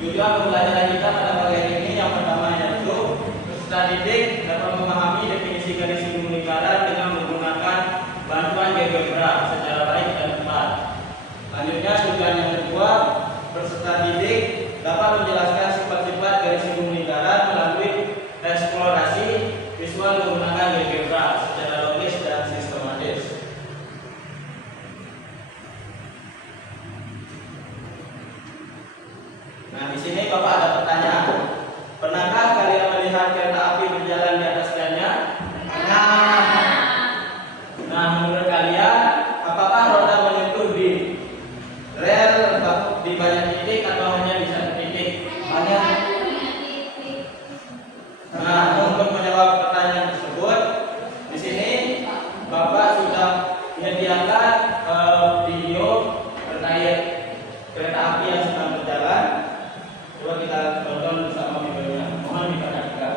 Tujuan pembelajaran kita pada bagian ini yang pertama yaitu peserta didik dapat memahami definisi garis singgung lingkaran dengan menggunakan bantuan GeoGebra secara baik dan tepat. Selanjutnya tujuan yang kedua, peserta didik dapat menjelaskan sifat-sifat garis singgung lingkaran melalui eksplorasi visual menggunakan GeoGebra secara logis dan sistematis. Nah, di sini Bapak ada pertanyaan. Pernahkah kalian melihat kereta api berjalan di atas relnya? Nah, menurut kalian, apakah roda menyentuh di rel di banyak titik atau hanya di satu titik? Banyak. Nah, untuk menjawab pertanyaan tersebut, di sini Bapak sudah menyediakan video terkait kereta api yang sedang berjalan. Coba kita tonton bersama videonya. Mohon diperhatikan.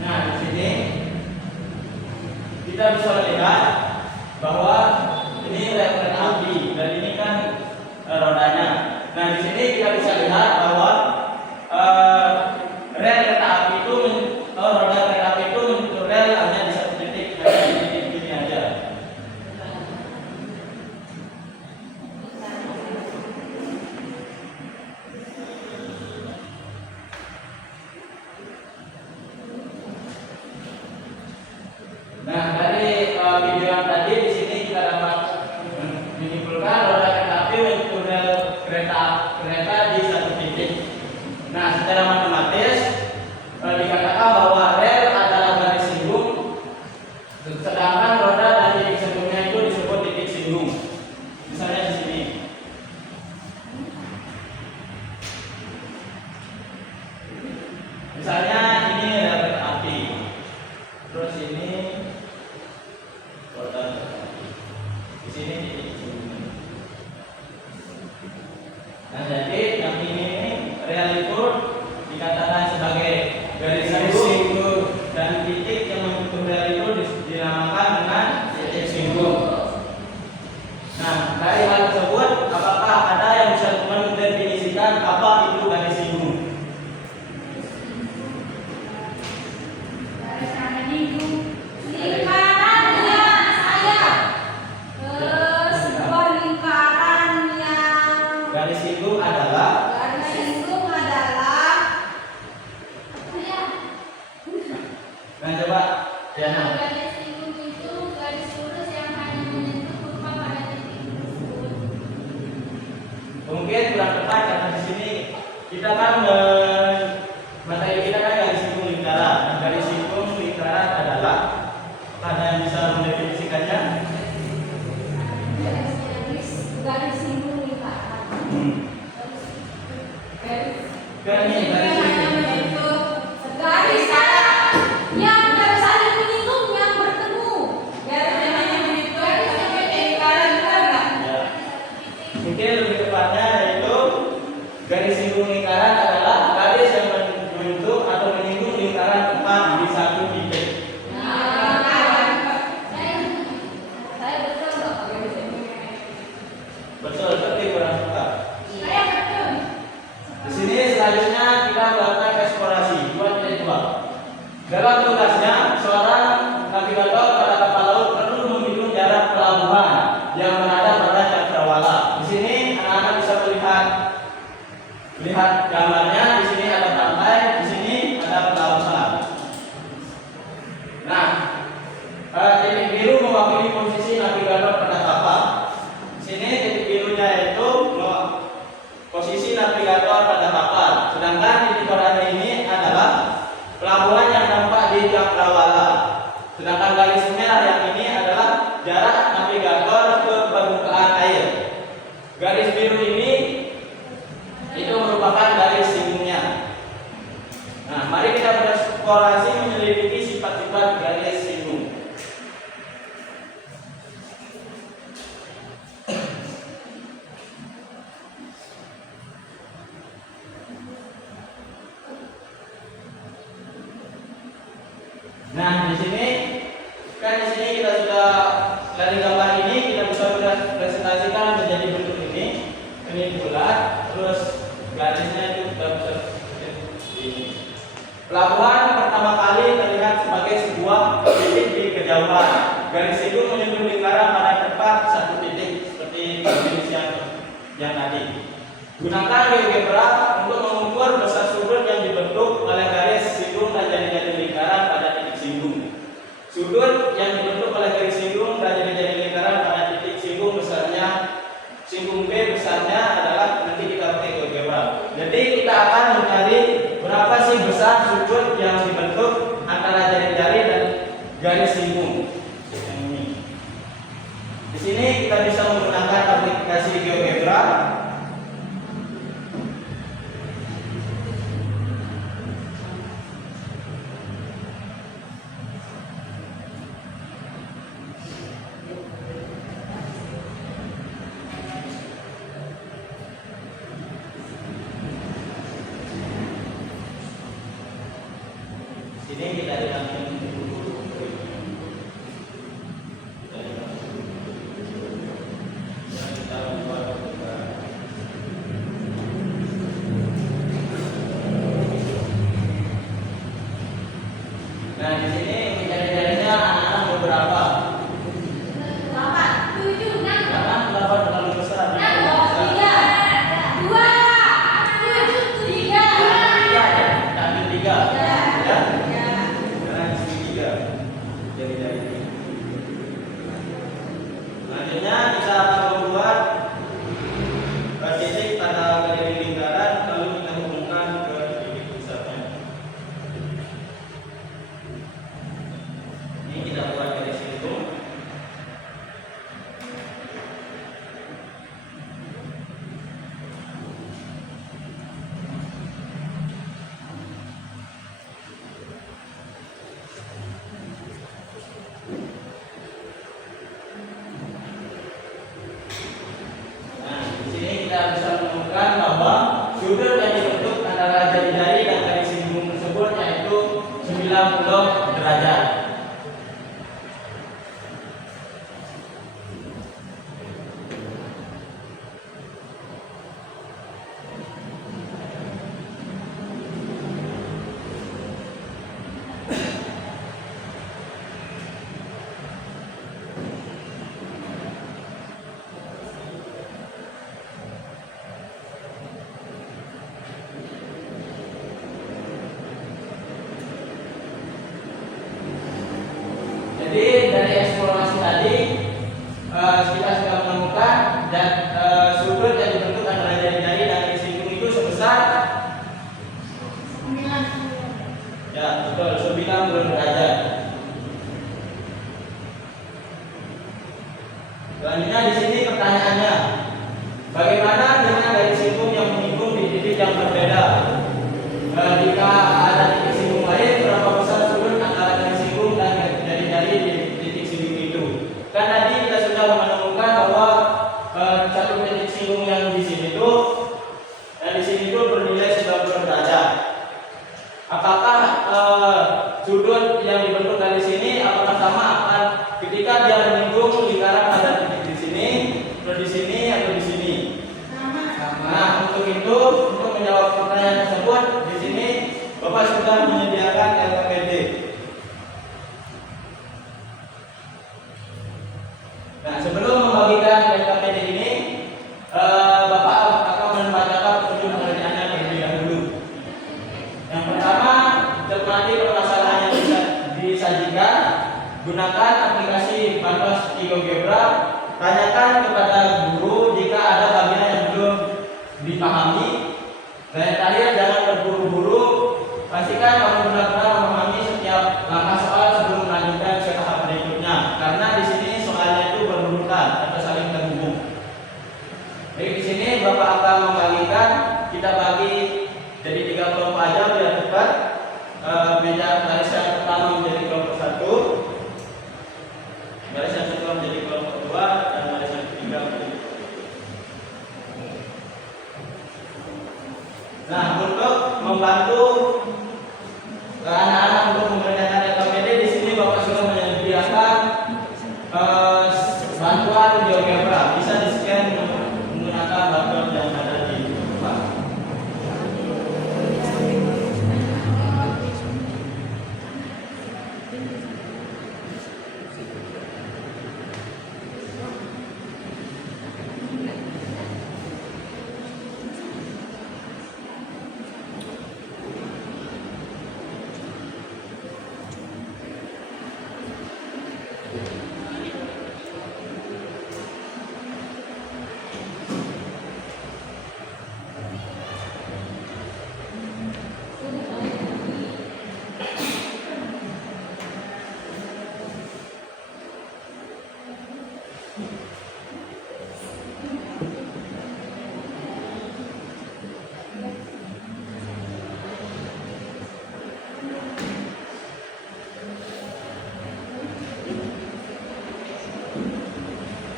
Nah, di sini kita bisa melihat bahwa ini rel kereta api dan ini kan rodanya. Nah, di sini kita bisa lihat bahwa rel kereta api itu roda kereta api itu menyentuh rel hanya di satu titik, hanya di titik ini aja. Nah, dari video yang tadi di sini kita dapat menyimpulkan roda kereta api menyentuh rel kereta di satu titik. Nah, secara matematis dikatakan bahwa rel adalah garis singgung, sedangkan roda dan titik singgungnya itu disebut titik singgung. Misalnya di sini. Misalnya ini rel kereta api. Terus ini roda kereta api. Di sini titik singgung. Nah, jadi yang ini rel itu dikatakan sebagai garis singgung dan titik yang menyentuh rel itu dinamakan dengan titik singgung. Nah, dari hal tersebut, apakah ada yang bisa mendefinisikan apa itu garis singgung? Garis singgung adalah Nah, coba Diana. Garis singgung itu garis lurus yang hanya menyentuh kurva pada titik tersebut. Mungkin kurang tepat karena di sini kita kan materi kita kan garis singgung lingkaran. Nah, garis singgung lingkaran adalah ada yang bisa mendefinisikannya? Garis singgung lingkaran. Garis singgung. Garis yang saling menyinggung yang bertemu. Garis yang lingkaran kan? Ya. Mungkin lebih tepatnya yaitu garis singgung lingkaran adalah garis yang membentuk atau menyinggung lingkaran tepat di satu titik. Saya betul nggak garis singgung? Betul, tapi kurang tepat. Saya betul. Di sini selanjutnya kita melakukan eksplorasi 2.2. Dalam tugasnya, seorang navigator pada kapal laut perlu menghitung jarak pelabuhan yang berada pada cakrawala. Di sini anak-anak bisa lihat gambarnya. Di sini ada pantai, di sini ada pelabuhan. Nah, titik biru mewakili posisi navigator pada kapal. Di sini titik birunya itu posisi navigator pada kapal. Sedangkan titik oranye ini adalah pelabuhan yang nampak di cakrawala. Sedangkan garis merah yang ini adalah jarak navigator ke permukaan air. Garis biru ini itu merupakan garis singgungnya. Nah, mari kita bereksplorasi menyelidiki sifat-sifat garis singgung. Nah, di sini kita sudah dari gambar ini kita bisa presentasikan menjadi bentuk ini bulat, terus garisnya itu sudah bisa ini. Pelabuhan pertama kali terlihat sebagai sebuah titik di kejauhan. Garis itu menyentuh lingkaran pada tempat satu titik seperti jenis yang tadi. Gunakan GeoGebra untuk mengukur besar sudut yang dibentuk oleh garis singgung dan jari-jari lingkaran pada titik singgung. Sudut yang dibentuk oleh garis singgung dan jari-jari lingkaran pada titik singgung singgung B besarnya adalah nanti kita pakai GeoGebra. Jadi kita akan mencari berapa sih besar sudut yang dibentuk antara jari-jari dan garis singgung. Di sini kita bisa menggunakan aplikasi GeoGebra. Sini kita lihat nah, di sini jari-jarinya anak-anak beberapa. 8, 7, 6. Karena berapa terlalu besar. 6, 3, 2, 7, 3. Ambil 3. Ya. Ya. Karena di sini 3 jari-jari. Selanjutnya kita akan membuat titik pada garis lingkaran lalu kita hubungkan ke titik pusatnya. Ini kita buat garis itu. Nah, di sini kita bisa menemukan bahwa sudut yang dibentuk antara jari-jari dan garis singgung tersebut yaitu 90 derajat. Jadi dari eksplorasi tadi kita sudah menemukan dan sudut yang dibentuk antara jari-jari dan garis singgung itu sebesar 9. ya betul 90 derajat. Selanjutnya di sini pertanyaannya, bagaimana dengan garis singgung yang menyinggung di titik yang berbeda? Jika ada titik singgung lain, berapa besar sudut antara garis singgung dan jari-jari di titik singgung itu? Kan tadi kita sudah menemukan bahwa satu titik singgung yang di sini itu bernilai 90 derajat. Apakah sudut yang dibentuk dari sini apakah sama akan ketika dia menyinggung lingkaran pada titik di sini, atau di sini atau di sini? Nah, untuk itu, untuk menjawab pertanyaan tersebut, di sini Bapak sudah menyediakan LKPD. Nah, sebelum membagikan LKPD ini, Bapak akan membacakan petunjuk pengertiannya terlebih dahulu. Yang pertama, cermati permasalahan yang bisa disajikan, gunakan aplikasi Canvas GeoGebra, tanyakan kepada guru jika ada bagian yang belum dipahami. Dan yang terakhir, jangan terburu-buru, pastikan kamu benar-benar memahami setiap langkah soal sebelum melanjutkan ke tahap berikutnya. Karena di sini soalnya itu berurutan atau saling terhubung. Baik, di sini Bapak akan membagikan, kita bagi jadi 3 kelompok aja biar cepat. Meja garis yang pertama menjadi kelompok 1, garis yang kedua menjadi kelompok 2, dan garis yang ketiga menjadi kelompok 3. Nah, untuk membantu anak-anak untuk mengerjakan LKPD di sini bantuan GeoGebra bisa di-scan menggunakan barcode yang ada di depan.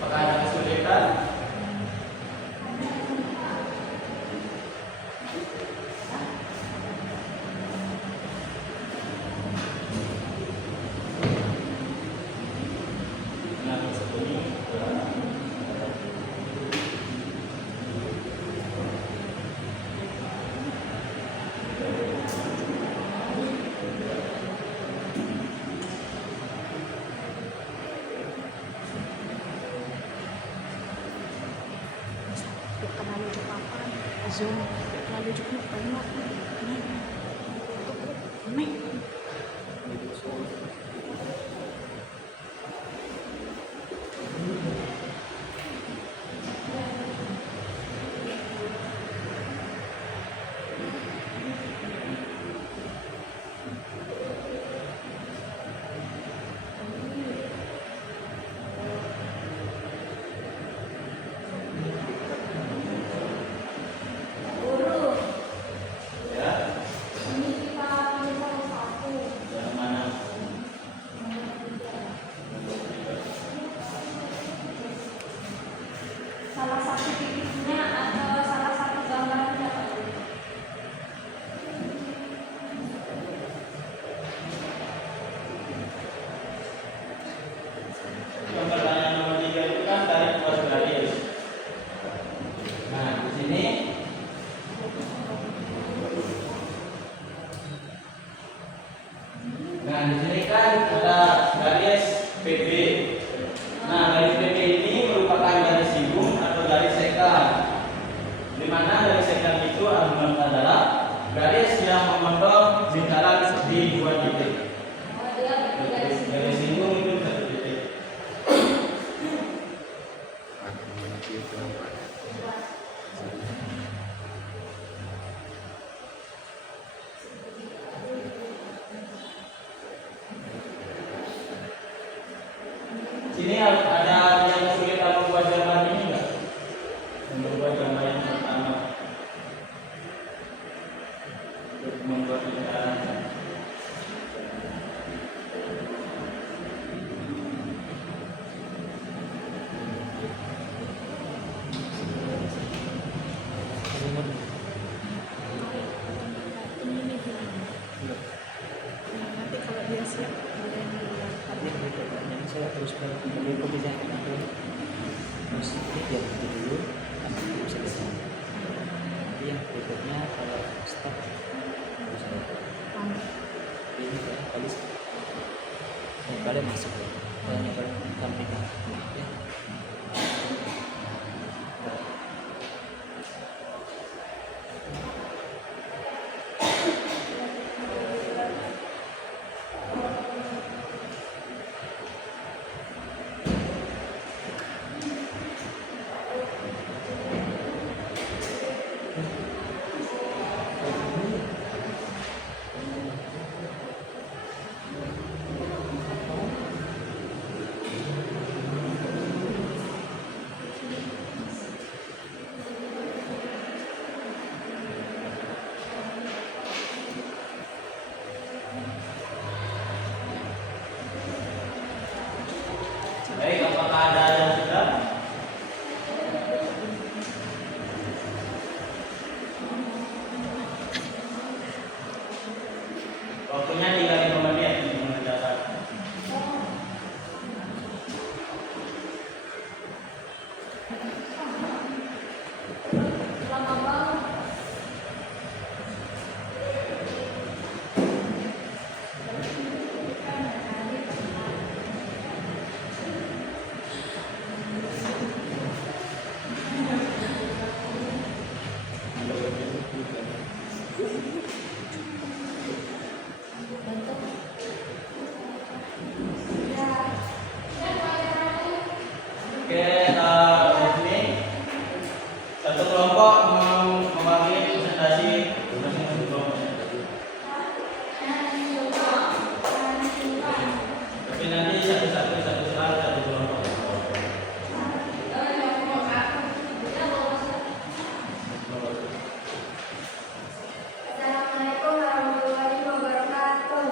Apakah ada kesulitan? Terlalu cepat zoom terlalu cepat banget nih Guru, Ya, ini kita pilih salah satu. yang mana? Salah satu titiknya atau salah satu gambarnya Pak Guru? Yang pertanyaan nomor 3 itu kan tarik luas garis. Nah, di sini kan ada garis PB. Nah, garis PB ini merupakan garis singgung atau garis sekang. Di mana garis sekang itu adalah garis yang memotong lingkaran di 2 titik. Oh, dia garis Garis singgung itu 1 titik. Sini ada yang kesulitan membuat gambar ini enggak? Membuat gambar yang pertama. Untuk membuat lingkaran. nanti kalau dia siap dia melihat Saya terus berikut bisa terus ini biar itu dulu nanti bisa kita nanti yang berikutnya kalau stop bisa ini ya kalian masuk ya kalian kambing ya. Oke, di sini satu kelompok mewakili presentasi masing-masing kelompok. Tapi nanti satu soal satu kelompok. Assalamualaikum warahmatullahi wabarakatuh.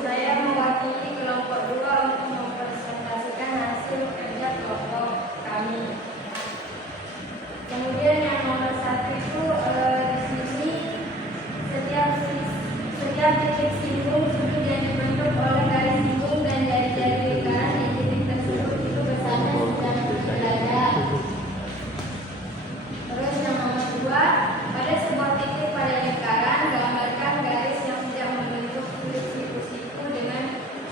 Saya mewakili kelompok 2 untuk mempresentasikan hasil kerja kelompok kami. Kemudian yang nomor 1 itu di sini setiap titik singgung sudut yang dibentuk oleh garis singgung dan jari-jari lingkaran di titik tersebut itu besarnya 90 derajat. Terus yang nomor 2, pada sebuah titik pada lingkaran gambarkan garis yang tidak membentuk sudut siku-siku dengan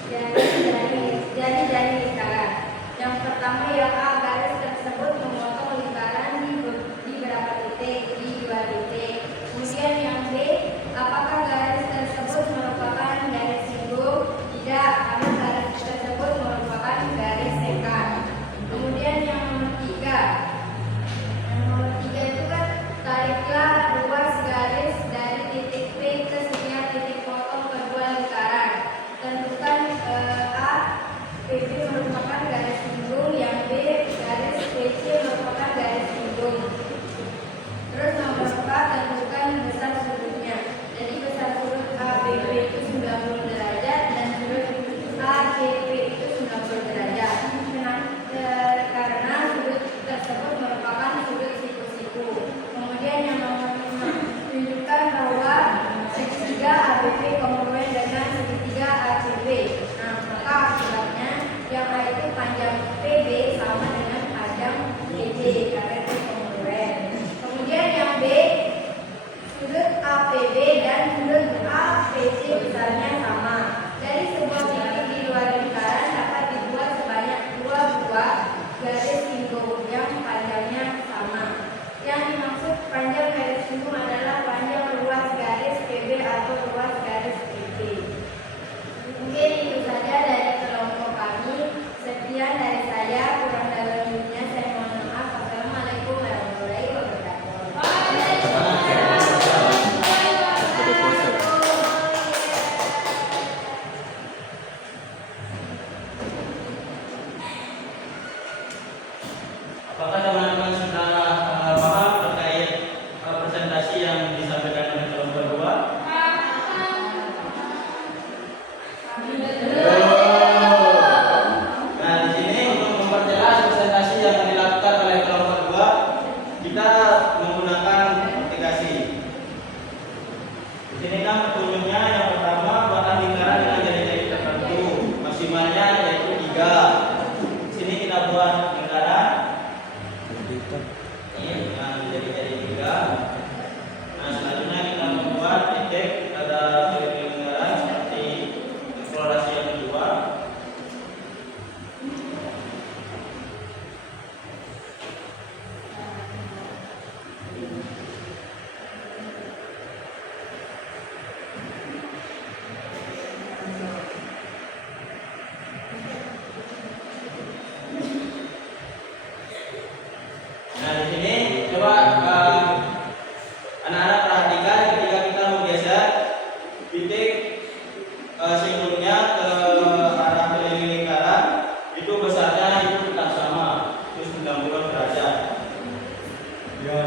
jari-jari lingkaran. Yang pertama yang A, garis tersebut memotong lingkaran di berapa titik? Di 2 titik. Kemudian yang B, apakah garis tersebut merupakan garis singgung? Tidak, karena garis tersebut merupakan garis sekat. Kemudian yang nomor 3. Yang nomor 3 itu kan tariklah ruas garis dari titik P ke setiap titik potong kedua lingkaran. Tentukan A, PB merupakan garis singgung, yang B, garis PC merupakan garis singgung. Terus nomor 4, tentukan besar sudutnya. Jadi besar sudut ABB itu 90 derajat dan sudut ACP itu 90 derajat. Karena sudut tersebut merupakan sudut siku-siku. Kemudian yang nomor 5, tunjukkan bahwa segitiga ABB kongruen dengan segitiga ACB. Nah, maka akibatnya yang A itu panjang PB sama dengan panjang PB karena itu kongruen. Kemudian yang B, sudut APB dan sudut APC besarnya sama. Dari sebuah titik di luar lingkaran dapat dibuat sebanyak 2 buah garis singgung yang panjangnya sama. Yang dimaksud panjang garis singgung adalah panjang ruas garis PB atau ruas garis PP. Mungkin itu saja dari kelompok kami. Sekian dari saya, kurang lebihnya saya mohon maaf. Wassalamualaikum warahmatullahi wabarakatuh. Apakah teman-teman sudah paham terkait presentasi yang disampaikan oleh kelompok 2? Nah, di sini untuk memperjelas presentasi yang dilakukan oleh kelompok 2, kita menggunakan aplikasi. Di sini kan petunjuknya yang pertama buatlah lingkaran dengan jari-jari tertentu, maksimalnya yaitu 3. Di sini kita buat lingkaran ini dengan jari-jari 3. Nah, selanjutnya kita membuat titik pada titik lingkaran seperti eksplorasi yang kedua. Nah, di sini coba anak-anak perhatikan ketika kita menggeser titik singgungnya ke arah keliling lingkaran, itu besarnya itu tetap sama, itu 90 derajat. Ya.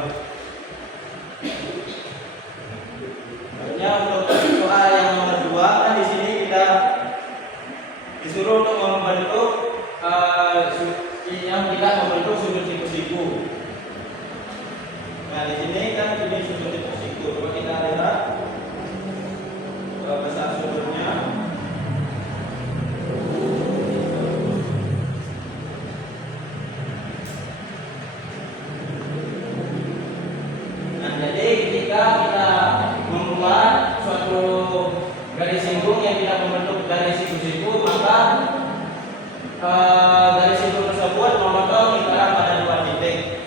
Artinya untuk soal yang nomor 2 kan di sini kita disuruh untuk membentuk yang tidak membentuk sudut siku-siku. Nah, di sini kan ini sudut siku. Coba kita lihat besar sudutnya. Nah, jadi ketika kita membuat suatu garis singgung yang tidak membentuk garis siku-siku, maka garis singgung tersebut memotong lingkaran pada 2 titik.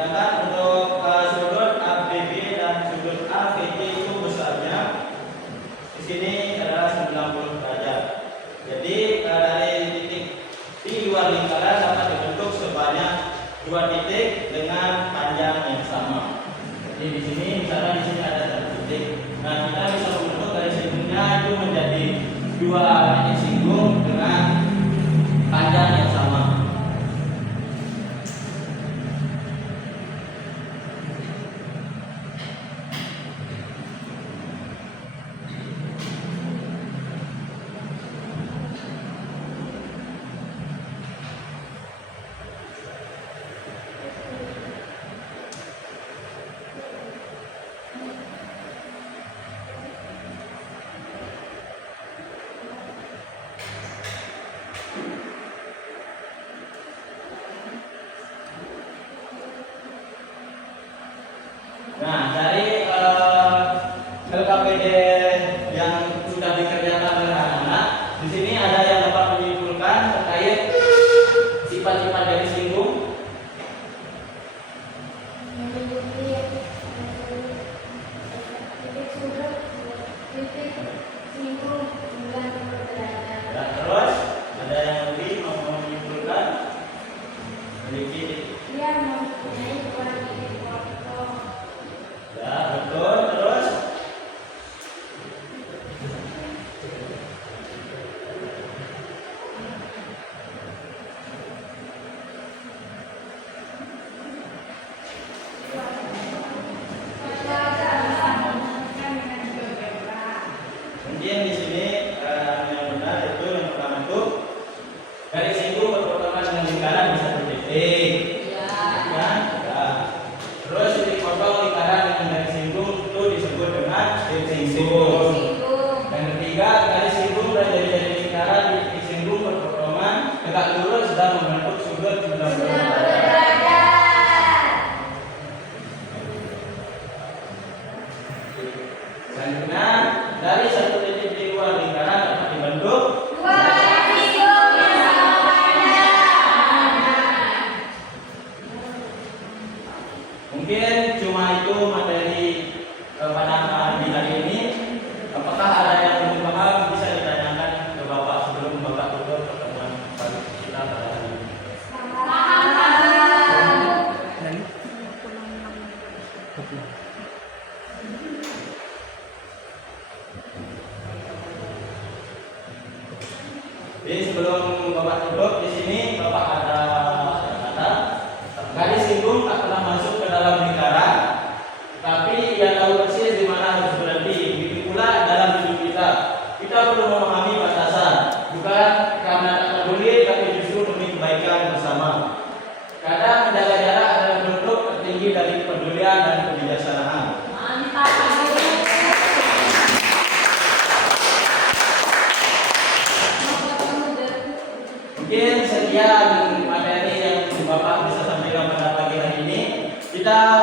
Sedangkan untuk sudut ABB dan sudut AVC itu besarnya di sini adalah 90 derajat. Jadi dari titik di luar lingkaran dapat dibentuk sebanyak 2 titik dengan panjang yang sama. Jadi di sini misalnya di sini ada 1 titik. Nah, kita bisa membentuk dari singgungnya itu menjadi 2 titik singgung dengan panjang yang sama. Nah, dari LKPD yang sudah dikerjakan oleh anak-anak, di sini ada yang dapat menyimpulkan terkait sifat-sifat dari singgung. Titik sudut, titik singgung 90 derajat. Ya, terus ada yang lebih mau menyimpulkan memiliki. Dia mempunyai 2 titik potong. Ya, betul. Terus mungkin di sini yang benar itu yang pertama itu dari singgung berpotongan dengan lingkaran bisa titik. Ya. Terus titik potong lingkaran dengan garis singgung itu disebut dengan titik singgung. Yang ketiga, garis singgung dan jari-jari lingkaran di titik singgung berpotongan tegak lurus dan membentuk sudut 90 derajat. Selanjutnya, dari satu titik di luar lingkaran dapat dibentuk mungkin cuma itu materi pada bidang ini. Apakah ada yang belum paham bisa ditanyakan ke Bapak sebelum Bapak tutup pertemuan kita pada hari ini. Dan Jadi sebelum Bapak tutup di sini Bapak ada kata garis singgung tak pernah masuk ke dalam lingkaran, tapi ia tahu persis di mana harus berhenti. Begitu pula dalam hidup kita. Kita perlu memahami batasan, bukan karena tak peduli, tapi justru demi kebaikan bersama. Kadang menjaga jarak adalah bentuk tertinggi dari kepedulian dan kebijaksanaan. Mungkin sekian materi yang Bapak bisa sampaikan pada pagi hari ini. Kita